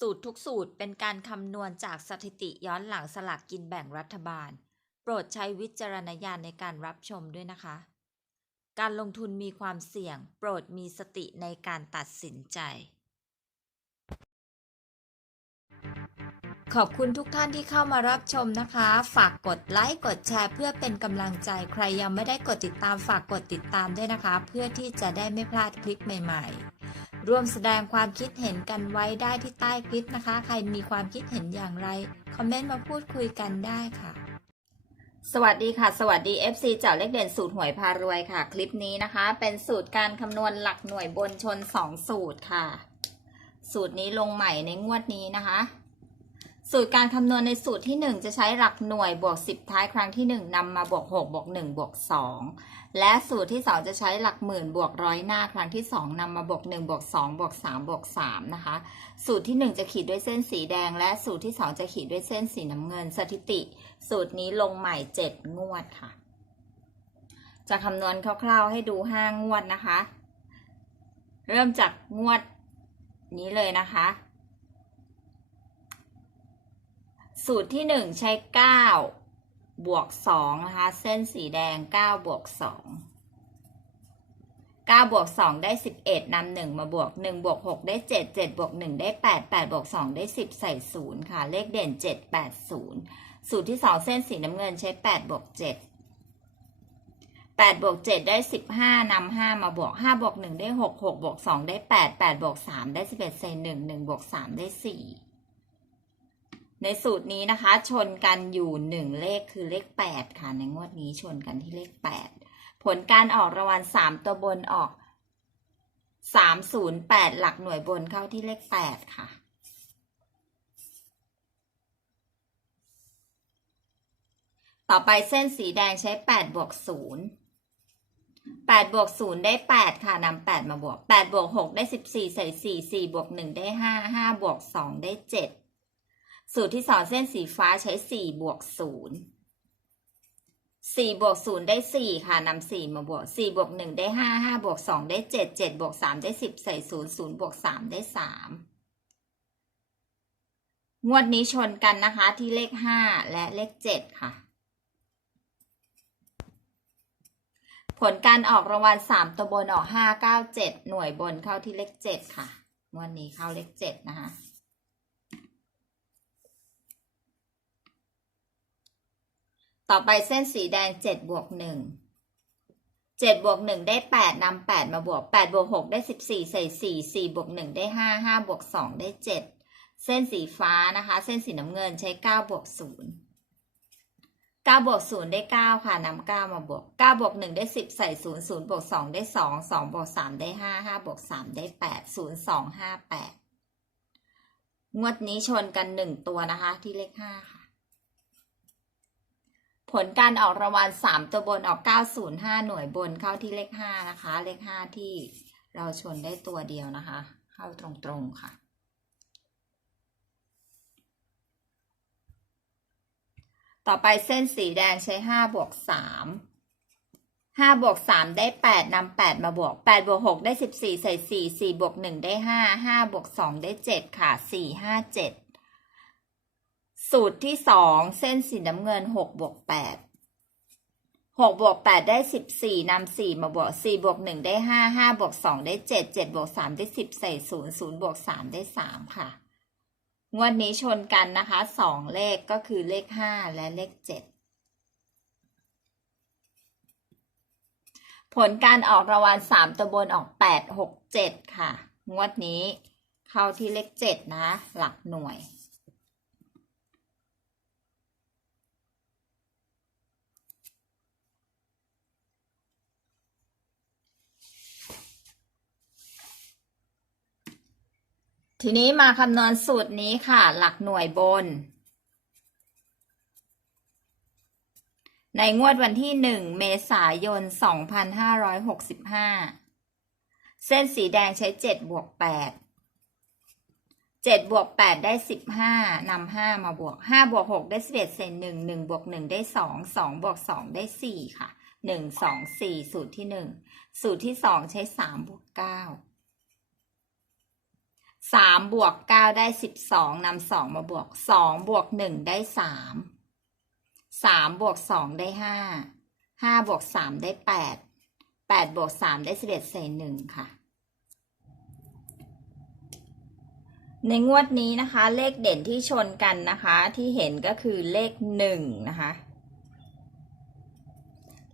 สูตรทุกสูตรเป็นการคำนวณจากสถิติย้อนหลังสลากกินแบ่งรัฐบาล โปรดใช้วิจารณญาณในการรับชมด้วยนะคะ การลงทุนมีความเสี่ยง โปรดมีสติในการตัดสินใจ ขอบคุณทุกท่านที่เข้ามารับชมนะคะ ฝากกดไลค์กดแชร์ เพื่อเป็นกำลังใจใครยังไม่ได้กดติดตามฝากกดติดตามด้วยนะคะ เพื่อที่จะได้ไม่พลาดคลิปใหม่ ๆ ร่วมแสดงความคิดเห็นกันไว้ได้ที่ใต้คลิปนะคะ ใครมีความคิดเห็นอย่างไร คอมเมนต์มาพูดคุยกันได้ค่ะ สวัสดีค่ะ สวัสดี FC เจ้าเลขเด่นสูตรหวยพารวยค่ะ คลิปนี้นะคะ เป็นสูตรการคำนวณหลักหน่วยบนชน 2 สูตรค่ะ สูตรนี้ลงใหม่ในงวดนี้นะคะ สูตรการคำนวณในสูตรที่ 1 จะใช้หลักหน่วยบวก 10 ท้ายครั้งที่ 1นำมาบวก 6 บวก 1 บวก 2 และสูตรที่ 2 จะใช้หลักหมื่นบวกร้อยหน้าครั้งที่ 2นำมาบวก 1 บวก 2 บวก 3 บวก 3 นะคะ สูตรที่ 1 จะขีดด้วยเส้นสีแดง และสูตรที่ 2 จะขีดด้วยเส้นสีน้ำเงิน สถิติ สูตรนี้ลงใหม่ 7 งวดค่ะ จะคำนวณคร่าวๆให้ดู 5 งวดนะคะ เริ่มจากงวดนี้เลยนะคะ สูตรที่หนึ่งใช้เก้าบวกสองนะคะ เส้นสีแดงเก้าบวกสองเก้าบวกสองได้สิบเอ็ดนำหนึ่งมาบวกหนึ่งบวกหกได้เจ็ดเจ็ดบวกหนึ่งได้แปดแปดบวกสองได้สิบใส่ศูนย์ค่ะ เลขเด่นเจ็ดแปดศูนย์สูตรที่สองเส้นสีน้ำเงินใช้แปดบวกเจ็ดแปดบวกเจ็ดได้สิบห้านำห้ามาบวกห้าบวกหนึ่งได้หกหกบวกสองได้แปดแปดบวกสามได้สิบเอ็ดใส่หนึ่งหนึ่งบวกสามได้สี่ ในสูตรนี้นะคะ ชนกันอยู่หนึ่งเลขคือเลขแปดค่ะ ในงวดนี้ชนกันที่เลขแปดผลการออกรางวัลสามตัวบนออกสามศูนย์แปดหลักหน่วยบนเข้าที่เลขแปดค่ะต่อไปเส้นสีแดงใช้แปดบวกศูนย์แปดบวกศูนย์ได้แปดค่ะนำแปดมาบวกแปดบวกหกได้สิบสี่ใส่สี่สี่บวกหนึ่งได้ห้าห้าบวกสองได้เจ็ด สูตรที่สองเส้นสีฟ้าใช้สี่บวกศูนย์สี่บวกศูนย์ได้สี่ค่ะนำสี่มาบวกสี่บวกหนึ่งได้ห้าห้าบวกสองได้เจ็ดเจ็ดบวกสามได้สิบใส่ศูนย์ศูนย์บวกสามได้สามงวดนี้ชนกันนะคะที่เลขห้าและเลขเจ็ดค่ะ ผลการออกรางวัลสามตัวบนออกห้าเก้าเจ็ดหน่วยบนเข้าที่เลขเจ็ดค่ะงวดนี้เข้าเลขเจ็ดนะคะ ต่อไปเส้นสีแดงเจ็ดบวกหนึ่งเจ็ดบวกหนึ่งได้แปดนำแปดมาบวกแปดบวกหกได้สิบสี่ใส่สี่สี่บวกหนึ่งได้ห้าห้าบวกสองได้เจ็ดเส้นสีฟ้านะคะ เส้นสีน้ำเงินใช้เก้าบวกศูนย์เก้าบวกศูนย์ได้เก้าค่ะนำเก้ามาบวกเก้าบวกหนึ่งได้สิบใส่ศูนย์ศูนย์บวกสองได้สองสองบวกสามได้ห้าห้าบวกสามได้แปดศูนย์สองห้าแปดงวดนี้ชนกันหนึ่งตัวนะคะที่เลขห้าค่ะ ผลการออกรางวัลสามตัวบนออกเก้าศูนย์ห้าหน่วยบนเข้าที่เลขห้านะคะ เลขห้าที่เราชนได้ตัวเดียวนะคะ เข้าตรงๆค่ะ ต่อไปเส้นสีแดงใช้ห้าบวกสามห้าบวกสามได้แปดนำแปดมาบวกแปดบวกหกได้สิบสี่ใส่สี่สี่บวกหนึ่งได้ห้าห้าบวกสองได้เจ็ดค่ะสี่ห้าเจ็ด สูตรที่สองเส้นสีน้ำเงินหกบวกแปดหกบวกแปดได้สิบสี่นำสี่มาบวกสี่บวกหนึ่งได้ห้าห้าบวกสองได้เจ็ดเจ็ดบวกสามได้สิบใส่ศูนย์ศูนย์บวกสามได้สามค่ะ งวดนี้ชนกันนะคะสองเลขก็คือเลขห้าและเลขเจ็ดผลการออกรางวัลสามตัวบนออกแปดหกเจ็ดค่ะ งวดนี้เข้าที่เลขเจ็ดนะ หลักหน่วย ทีนี้มาคำนวณสูตรนี้ค่ะ หลักหน่วยบน ในงวดวันที่ 1 เมษายน 2565 เส้นสีแดงใช้ 7 บวก 8 7 บวก 8 ได้ 15นำ5 มาบวก 5 บวก 6 ได้ 11 เศษ 1 1 บวก 1 ได้ 2 2 บวก 2 ได้ 4 ค่ะ 1 2 4 สูตรที่ 1 สูตรที่ 2 ใช้ 3 บวก 9 สามบวกเก้าได้สิบสองนำสองมาบวกสองบวกหนึ่งได้สามสามบวกสองได้ห้าห้าบวกสามได้แปดแปดบวกสามได้สิบเอ็ดเศษหนึ่งค่ะ ในงวดนี้นะคะ เลขเด่นที่ชนกันนะคะ ที่เห็นก็คือเลขหนึ่งนะคะ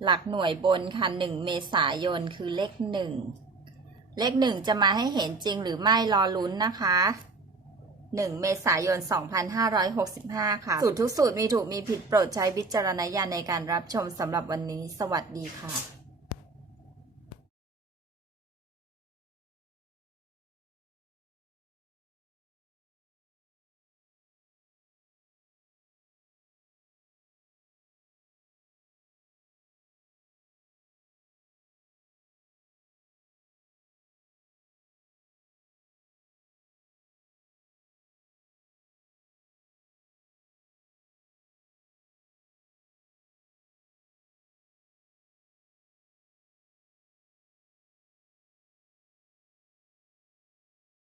หลักหน่วยบนค่ะหนึ่งเมษายนคือเลขหนึ่ง เลขหนึ่งจะมาให้เห็นจริงหรือไม่รอลุ้นนะคะหนึ่งเมษายน 2565 ค่ะ สูตรทุกสูตรมีถูกมีผิดโปรดใช้วิจารณญาณในการรับชมสำหรับวันนี้ สวัสดีค่ะ